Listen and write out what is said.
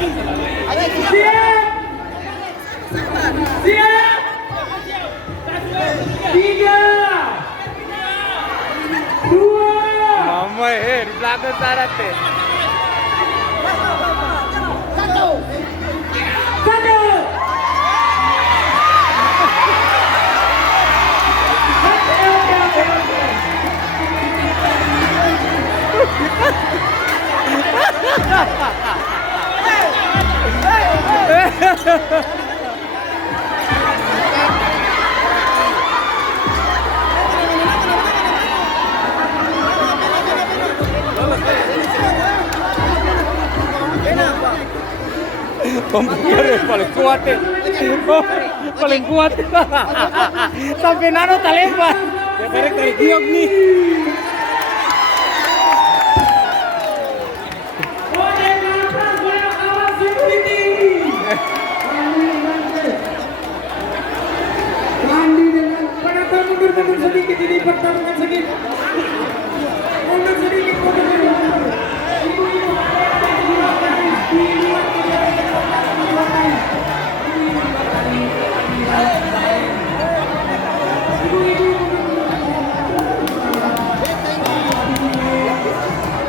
Siap. Siap. 3, 2, Mama di belakang syarat deh. 1. Pembunuh paling kuat ya. Paling kuat. Sampai nano tak lempar. Ya bareng dari giok nih. Randi dengan penonton mundur sedikit ini pertarungan sedikit.